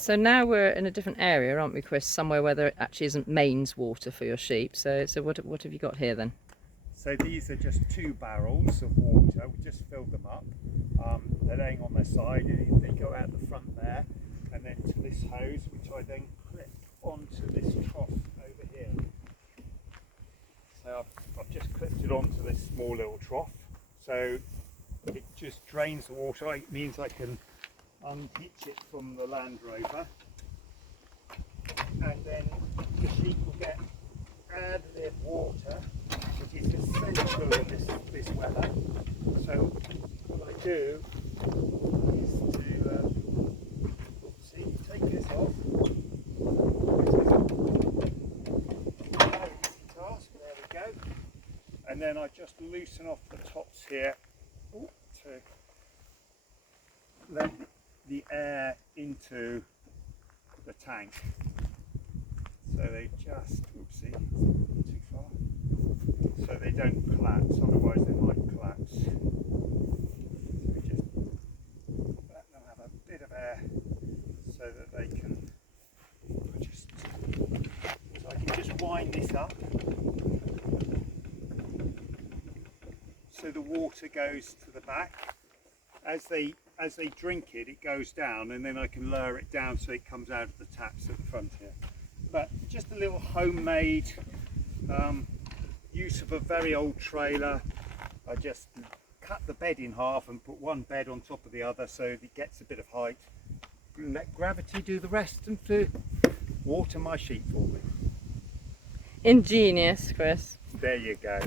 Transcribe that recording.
So now we're in a different area, aren't we, Chris? Somewhere where there actually isn't mains water for your sheep. So what have you got here then? So these are just 2 barrels of water. We just filled them up. They're laying on their side, and they go out the front there, and then to this hose, which I then clip onto this trough over here. So I've just clipped it onto this small little trough. So it just drains the water. It means I can unhitch it from the Land Rover, and then the sheep will get ad-lib water, which is essential in this weather. So what I do is to see, take this off. Easy task. There we go. And then I just loosen off the tops here to let the air into the tank. So they just, oopsie, too far. So they don't collapse, otherwise they might collapse. So we just let them have a bit of air so that they can so I can just wind this up. So the water goes to the back. As they drink it, it goes down, and then I can lower it down so it comes out of the taps at the front here. But just a little homemade use of a very old trailer. I just cut the bed in half and put one bed on top of the other so it gets a bit of height. Let gravity do the rest and to water my sheep for me. Ingenious, Chris. There you go.